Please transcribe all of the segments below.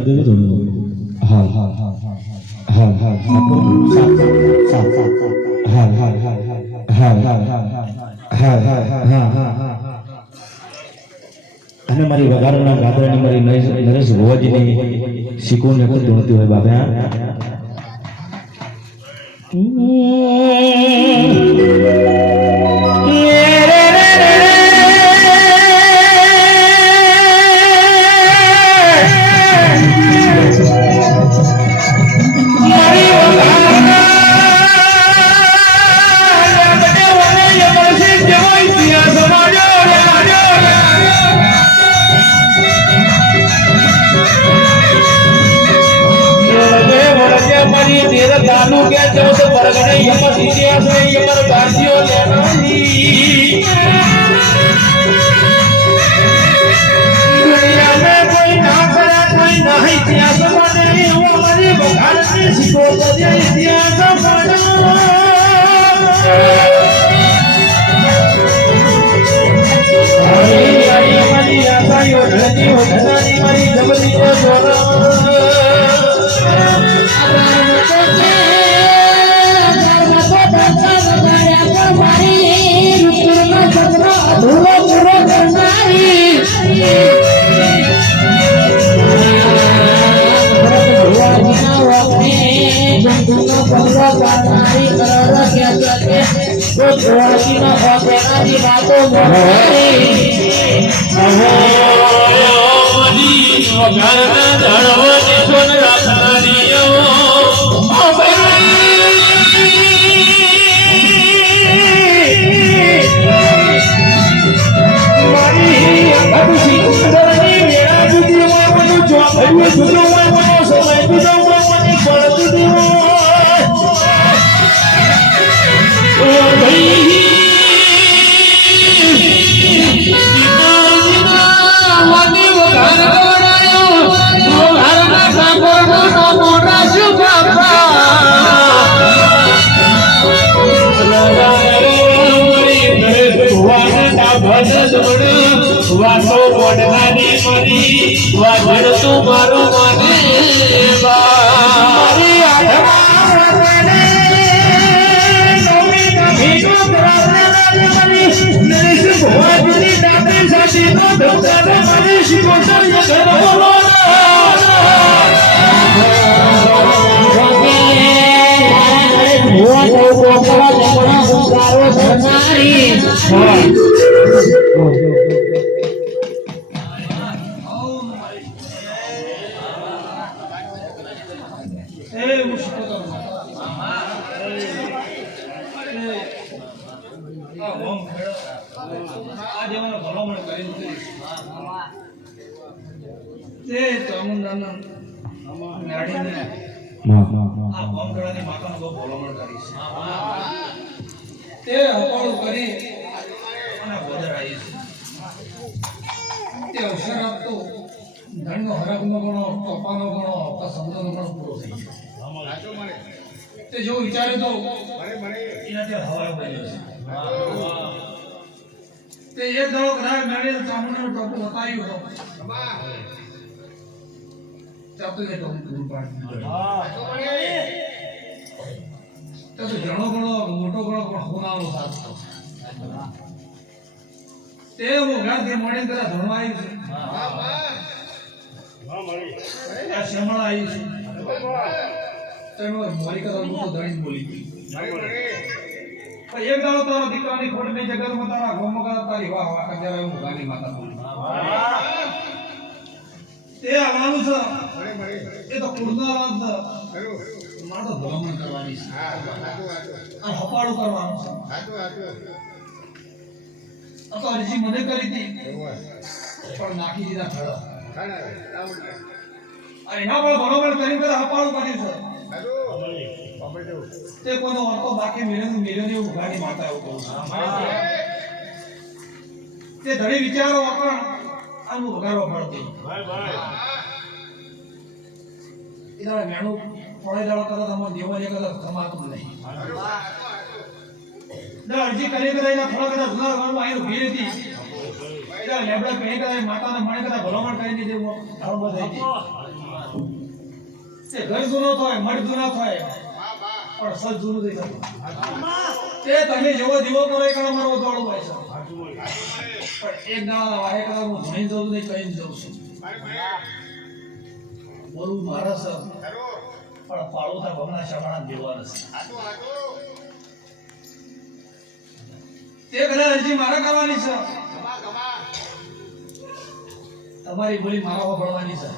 પદ્ધતિ થોડી હા હા હા હા હા હા અને મારી વગાડના ગાદરાની મારી નરેશ ભુવાજીની શીખવણી અખત ધૂણતી હોય બાબા जो विचारे तो हवा ते एक दड़ो कराए मैंने सामने टॉप बताई हो तब तो ये टॉप दूर पाड़ तो जणो गणो मोटो गणो पण होना लो साथ ते वो घर के मणे तेरा धनवाई हां मणी आ श्यामला आई तेनो मोरी का तो दणी बोली पर एक दाड़ो तारा दीकरानी खोट में जगत में तारा गोम का तारी वाह वाह कर जावे गानी माता बोली ते आवानु छ ए तो कुर्दा रात मां तो भलामण करवानी છે આ હપાળું કરવાનું છે આ તો અરજી મને કરી હતી પણ નાખી દીધા ખડા આ એના પર ભલામણ કરી કરે હપાળું કર્યું છે તે કોનો વાતો બાકી મિલિયન ઉગાડી માતા એવું કહું તે ધડી વિચારો આપણ આનું વગાડવા પડતી इधर मेनू थोड़े दाड़ा कदा तम देवले कदा समातम नहीं द अर्जी करे कदा इना थोड़ा कदा सुना गाम आई भीड़ थी इधर लेबड़ा पे कदा माता ने मणे कदा भलामण करी दे वो आरो बधाई थी તે ઘર જૂનો થાય મઠ જૂના થાય પણ સજ જૂનું થઈ થતું તે તમે જેવો દીવો કરો એ કરો મારો દોડું હોય છે પણ એક દાડા વાહે કદાચ હું ભણી જઉં નહીં કહીને જઉં છું બોલવું મારા સર પણ પાળોતા ભમણા શામણા દેવા નથી તે કદાચ અરજી મારા કરવાની છે તમારી બોલી મારા વળવાની છે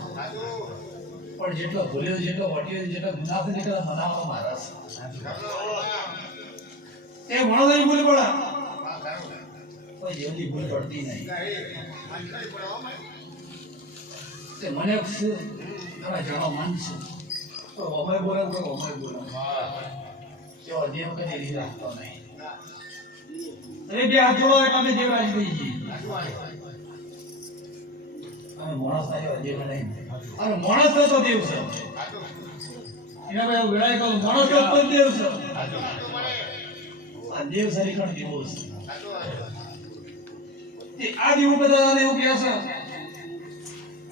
પણ જેટલો ભૂલ્યો જેટલો વટ્યો જેટલો ગુનાહ છે એટલો મનાવવા મારા છે એ ભણો નહીં ભૂલ પડે કોઈ જેવી ભૂલ પડતી નહીં તે મને શું તારા જાણો મન છે તો અમે બોલે તો અમે બોલે કેવો દેવ કદી રીત રાખતો નહીં અરે બે હાથ જોડો એટલે અમે દેવરાજ થઈ જઈએ અને માણસ આવ્યો દેવ નહીં અને માણસ તો દેવ છે એના ભાઈ વેળાએ કહું માણસ તો પણ દેવ છે આ દેવ સરીખણ દેવો છે આ દેવું બધા એવું કહે છે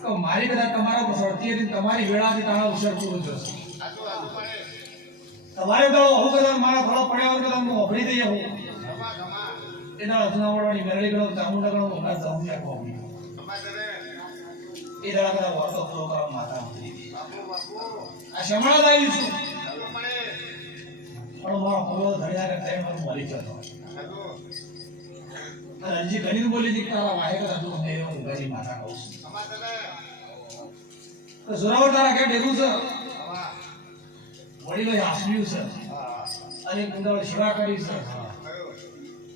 કે મારી કદાચ તમારા પર સળતી હતી તમારી વેળાથી તમારા ઉછેર પૂરું થશે તમારે તો હું કદાચ મારા થોડા પડ્યા વગર કદાચ હું અભરી દઈએ હું એના અજનાવડવાની મેરડી ગણો ચામુંડા ગણો હમણાં જાઉં રાખો એ દાડા કદાચ વાર્તો પૂરો કરવા માતા આ શમણા લાવી છું પણ મારો પૂરો ધડ્યા કરતા મારું મરી જતો રણજી ઘણી બોલી હતી તારા વાહે કદાચ દુઃખ નહીં હું ઘણી માતા કહું છું તો જોરાવર તારા કે ડેરું છે વડીલો હાસમ્યું છે અને કુંડાવળ સેવા કરી છે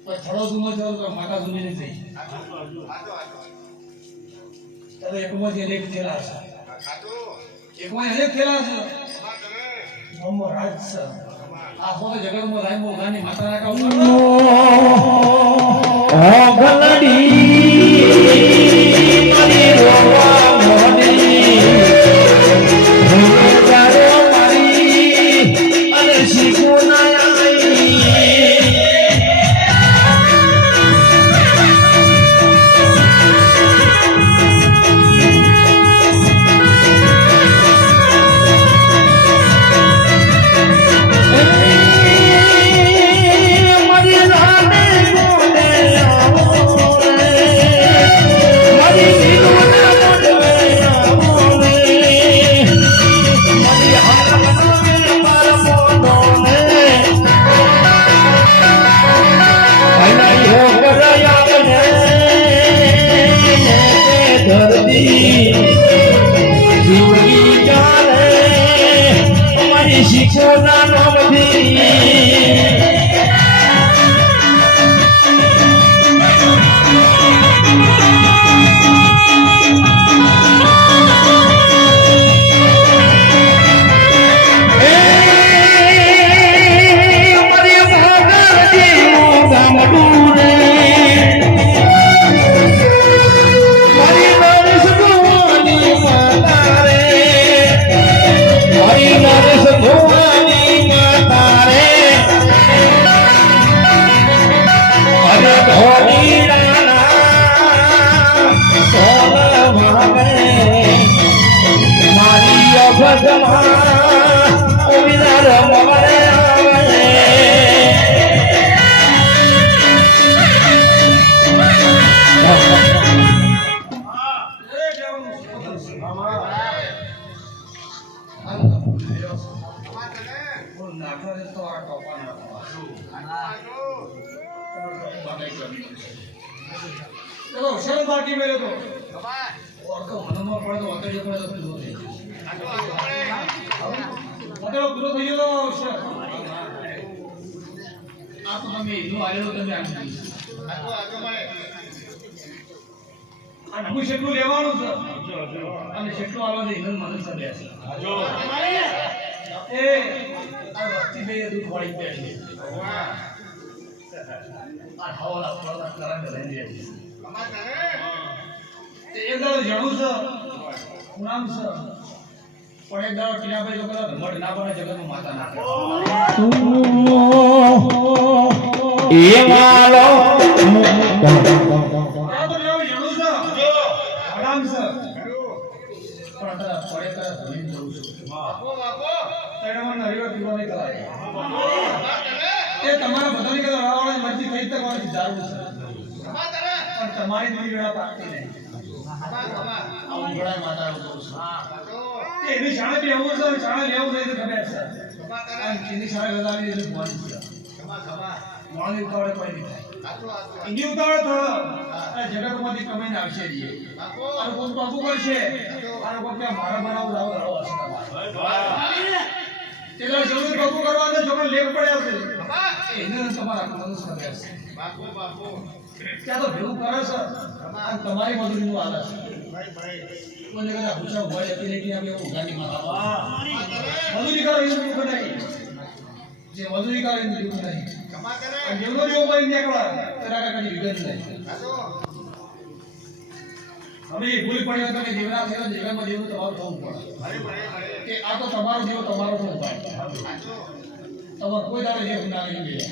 પણ થોડો જૂનો થયો તો માતા જૂની નહીં થઈ ત્યારે એકમાં જ એક થયેલા છે એકમાં અનેક થયેલા છે મોહમ્મદ રાજ છે આ પોતે જગતમાં રાય મોગાની માતાના કામ चलो शर्म बाकी मेरे को और तो मनोमा पड़े तो वाकई पड़े तो दूर है मतलब दूर થઈ ગયો છે આ તો તમે ઈનો આયો તમે આજો મળે આ નમુ શેટલું લેવાનું છે અને શેટલું આલવા દે ઈનો મદદ કરે છે આજો એ આ વસ્તી બે દૂધ વાળી બેઠી વાહ આ હવાલા પડતા કરંટ રહી છે તે એક દાડો જાણું છે નામ છે પણ એક દાડો ટીનાભાઈ જો કદાચ મઢ ના બને જગતમાં માતા નાખે એ માલો આ તો જાણું છે આરામ છે પણ અત્યારે પડે ત્યારે ધોઈને જઉં છું. તૈણમાં નરીઓ પીવા નહીં કરાય. એ તમારા બધાની કરતા રાવણની મરજી થઈ તકવાની જાળવું છે. પણ તમારી દૂરી વેળા પાકતી નહીં. આ ઉઘડાય માતાનું જઉં છું. એની શાળે બેહવું છે, શાળે લેવું છે તો ખબર છે. અને એની શાળે વધારી એટલે ભોવાની છે. ભોવાની ઉતાવળે કોઈ નહીં થાય. એની ઉતાવળે થયો અને જગતમાંથી કમાઈને આવશે રહીએ. આ લોકો કાબુ કરશે. આ લોકો ક્યાં મારા બનાવ લાવો લાવો હશે તમારે. તેના જરૂર કાબુ કરવા તો છોકરા લેખ પડ્યા છે. એને તમારા આત્માનું સર્વે છે. ત્યાં તો ભેગું કરે છે અને તમારી મજૂરીનું હાલે છે. કોઈને કદાચ ભૂસા ઉભા હતી નહીં કે એવું ઉઘાડી મારા મજૂરી કરો એવું દુઃખ નહીં. જે મજૂરી કરે એનું દુઃખ નહીં. અને જેવનો જેવો કરી નીકળે તેના કદી વિગત નહીં. હવે એ ભૂલ પડી હોય તો દેવના થયો દેવમાં દેવું તમારું થવું પડે કે આ તો તમારો દેવ તમારો થવું પડે. તમારે કોઈ દાડે દેવ ના નહીં મળે.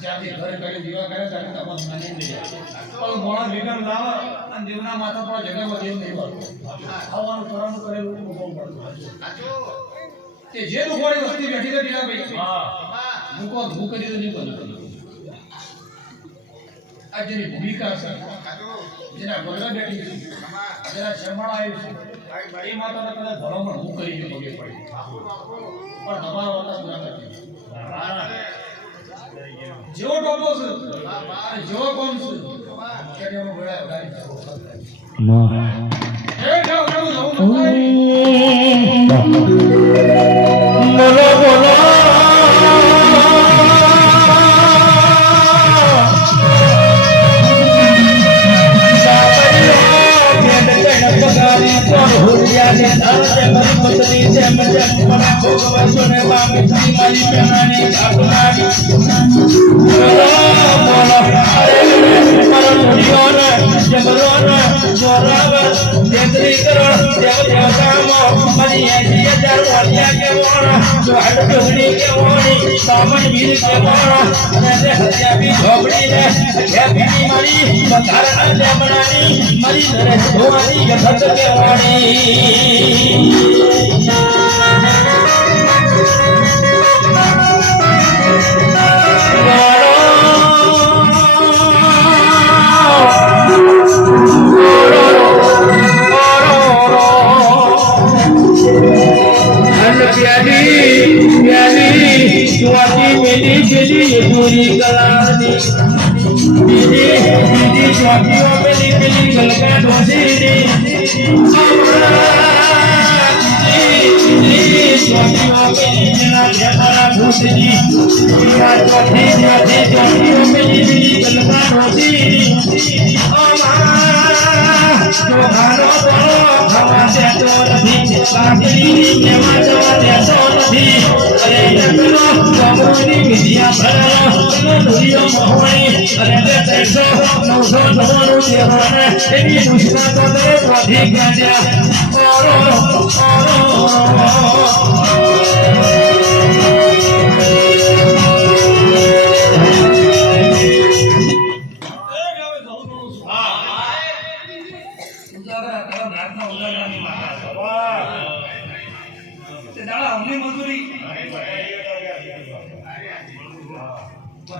જ્યાંથી ઘરે કરી દીવા કરે ત્યારે તમારું ના નહીં મળે. પણ મોણા ભેગા લાવે અને દેવના માથા પર જગ્યામાં દેવ નહીં મળતો. ખાવાનું કરવાનું કરેલું બહુ પડતું કે જે દુખવાળી વસ્તી બેઠી તો ઢીલા ભાઈ મૂકો ધૂ કરી તો નહીં બધું. આ જેની ભૂમિકા છે, જેના ગોળા બેઠી છે, જેના શરમાળા આવી છે, એ માતાને કદાચ ભલામણ હું કરી ગયો પગે પડી. પણ તમારા વાતા પૂરા નથી. જેવો ટોપો છે અને જેવો કોમ છે ત્યારે એમાં ગોળા વધારી છે. એ જાઓ જાઓ જાઓ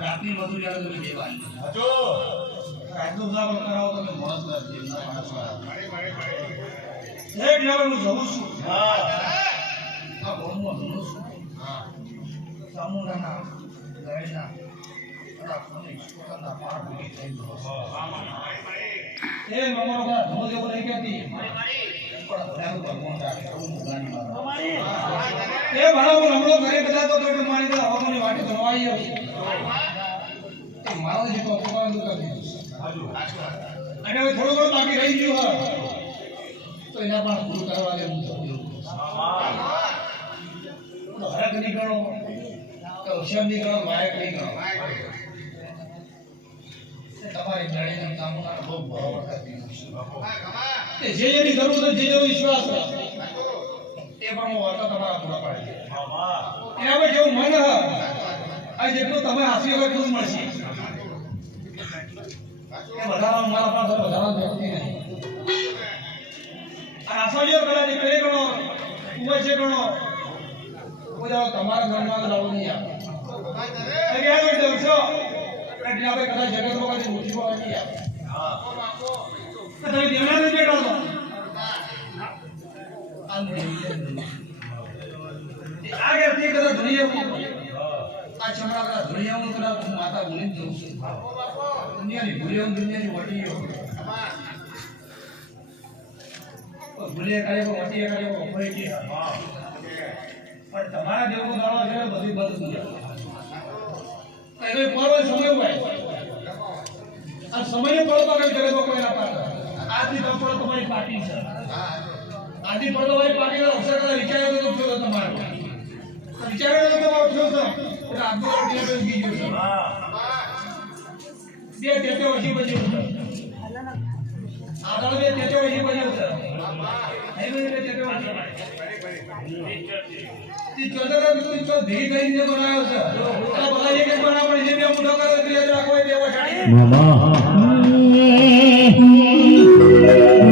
રાતની મજૂરી આવે તો દેવાની. રાતનો ઉજાગરો કરાવો તો મોડસ નથી. એક લેવલ હું જઉં છું. આ બોમમાં જઉં છું. સામુંડાના ગયના રાખોની સ્કોરના પાર ભૂલી થઈ ગયો. એ મમરો કા ધો જેવો નહીં કેતી. પણ ભલાનું ભગવાન રાખે હું મુગાની મારો. એ ભલાવો હમણો ઘરે બધા તો મારી દે હવાની વાટે ધોવાઈ આવી. મારો જે પપ્પાનું કરી દીધું અને હવે થોડું ઘણું બાકી રહી ગયું હોય તો એના પણ પૂરું કરવા દે. હું હરક નહીં ગણો કે હોશિયાર નહીં ગણો, માયક નહીં ગણો. તમારી ગાડીના કામોના બહુ બરાબર કરતી જે જેની જરૂર છે, જે જેવો વિશ્વાસ છે એ પણ હું વાર્તા તમારા પૂરા પાડી. એના પર જેવું મન આ જેટલું તમે હાસી હોય એટલું જ મળશે. વધારાનું મારા પાસે વધારાનું વ્યક્તિ નહીં. આસામીઓ પેલા નીકળે ગણો ઉવે છે ગણો ઓજા તમારા ઘરમાં લાવો નહીં આવે એ કે આ દઉં છો એટલે આપણે કદાચ જગતમાં કદી મોટી બોલા નહીં આવે તમે દેવના ને બેઠો છો આગે તે કદાચ દુનિયા આ ચમડા કદાચ દુનિયાનું કદાચ હું માતા બોલી દઉં છું દુનિયાની ભૂલ્યો દુનિયાની વટીઓ ભૂલ્યા કરે તો વટીયા કરે તો ભય કે પણ તમારા દેવનો દાડો છે બધી બધું એનો પર્વ સમય હોય આ સમયને પડતો કઈ જગતમાં કોઈ ના પાડે આથી કંપડો તમારી પાર્ટી છે આથી પડતો ભાઈ પાર્ટીનો અવસર કદાચ વિચાર્યો તો થયો તમારો વિચાર્યો તો તમારો થયો છે એટલે આગળ એટલે ઉગી ગયો છે બે તેતે ઓછી બચ્યું છે આગળ બે તેતે ઓછી બચ્યું છે નહીં બે તેતે ઓછી તી ચોદરા બિંદુ ચો ધીરે કરીને બનાવ્યો છે આ બધા એક એક બનાવ પડે છે બે મુઠો કરે તો યાદ રાખો એ બે વસાડી મામા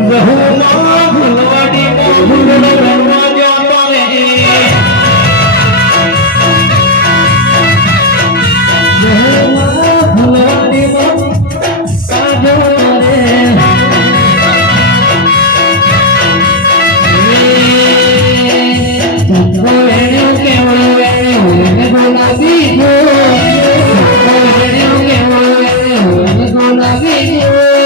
બહુમા ભૂલવાડી ભૂલનો રમવા જાતો રે બહુમા ભૂલવાડી કાજો રે વેણ્યો કેવળ વેણ્યો ને ગુલાબી જો વેણ્યો કેવળ વેણ્યો ને ગુલાબી જો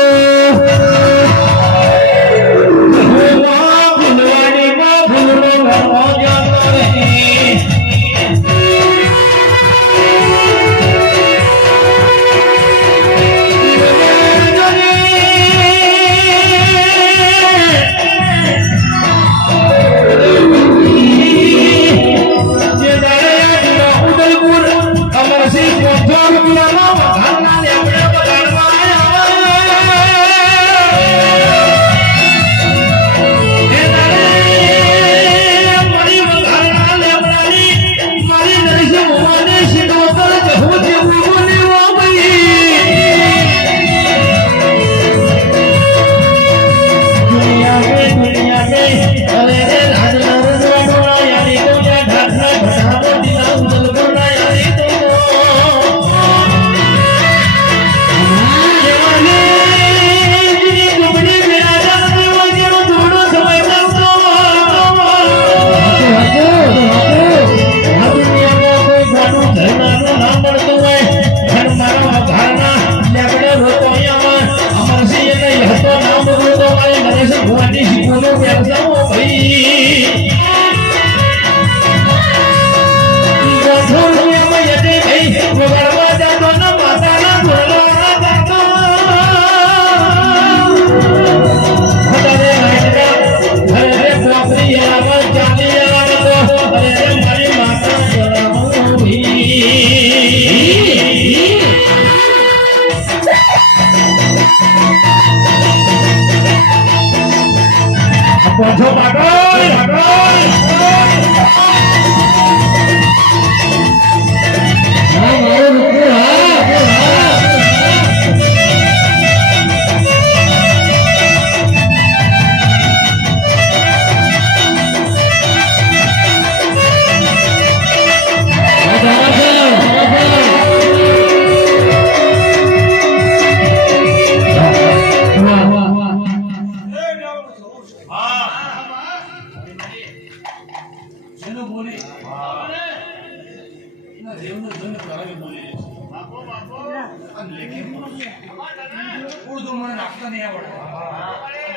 ઉર્દુ મને નાખતા નહીં આવડે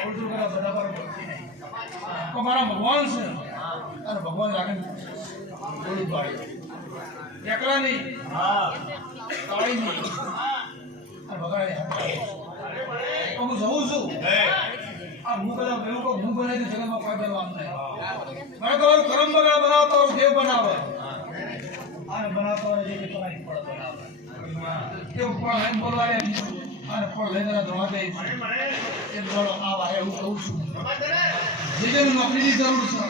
ઉર્દુ કરા બધા પર બોલતી નહીં તો મારા ભગવાન છે અને ભગવાન રાખે બોલી પાડે એકલા નહીં તાળી નહીં અને બગાડે તો હું જઉં છું આ હું કદાચ એવું કહું હું બનાવી જગતમાં કોઈ બનવાનું નહીં મારે તમારું કરમ બગાડ બનાવતો દેવ બનાવે અને બનાવતો જે તમારી ફળ બનાવે કેવું પણ એમ બોલવાય અને ફળ લઈને ધોવા દે એમ બોલો આવા એવું કહું છું જેને નોકરીની જરૂર છે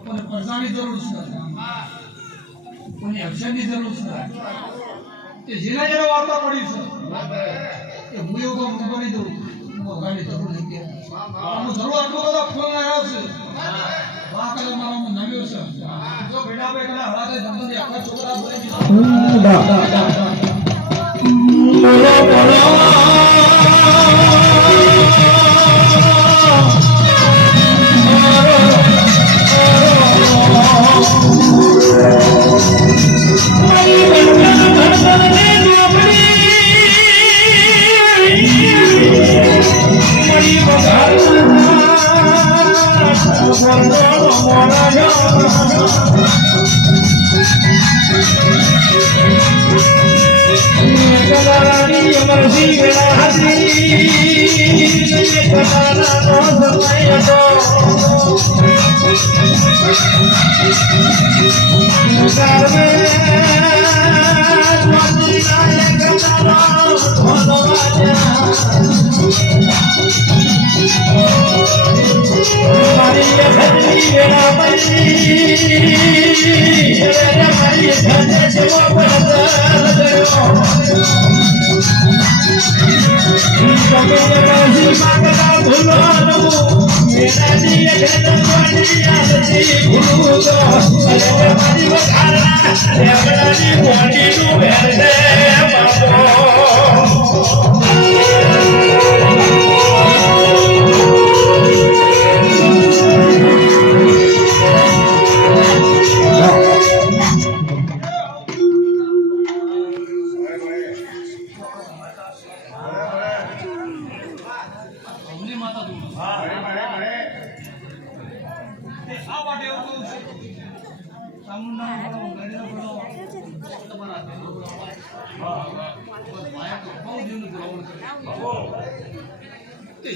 કોને પૈસાની જરૂર છે કોની અક્ષરની જરૂર છે એ જેના જેના વાર્તા પડી છે એ હું એવું કહું હું બની દઉં વગાડી જરૂર નહીં કે આમ જરૂર આટલો બધો ફોન આવ્યો છે વાહ કરે મારો નમ્યો છે જો બેડા બે કણા હળાદે ધંધે આખા છોકરા બોલે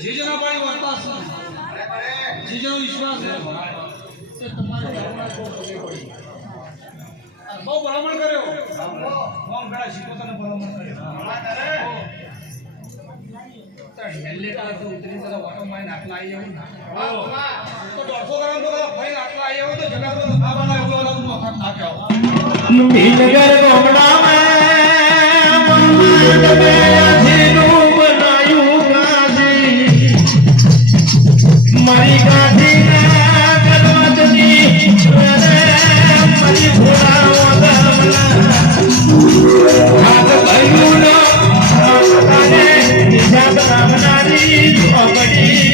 જીજના પાણી વર્તા છે જીજનો વિશ્વાસ છે તે તમારે બહુ ભલામણ કર્યો કોમ ઘણા શીખોતાને ભલામણ કર્યો તો હેલ્લેટા તો ઉતરી તો વાટો માં આટલા આવી આવું તો 150 ગ્રામ તો ફાઈન આટલા આવી આવું તો જગા તો ખાવાના એવું લાવું તો ખાત નાખ્યો ભીનગર ગોમડામાં મારી ગાડી ના ગલવતની મારી ભોળા હાથ ભર્યું અને નિજા બનાવનારી અબડી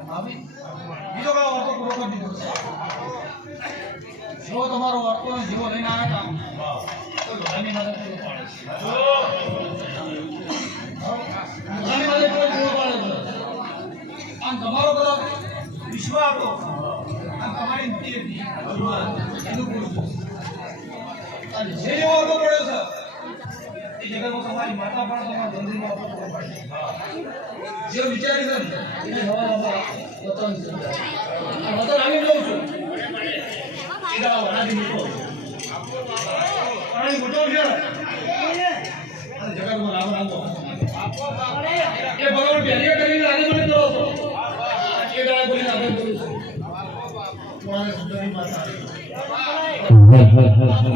ભાભી બીજો કયો વાર્તો પૂરો કરી દીધો છે જો તમારો વાર્તો જીવો લઈને આવ્યા હતા તો લોહાની મદદ પૂરો પાડે છે લોહાની મદદ પૂરો પાડે છે આમ તમારો બધો વિશ્વ હતો આમ તમારી નીતિ હતી એનું પૂરું અને જે વાર્તો પડ્યો છે એ જગતમાં તમારી માતા પણ તમારા ધંધીમાં વાર્તો પૂરો પાડે જે વિચારી છે એને નવા નવા વતન છે આ વતન આવી જવું છું સીધા વણાથી મોટો વણાથી મોટો છે અને જગતમાં રામ રામો એ બરાબર પહેલી કરીને આજે મને કરો છો એ દાડા બોલીને આગળ કરું છું તમારે સુંદરી માતા માતા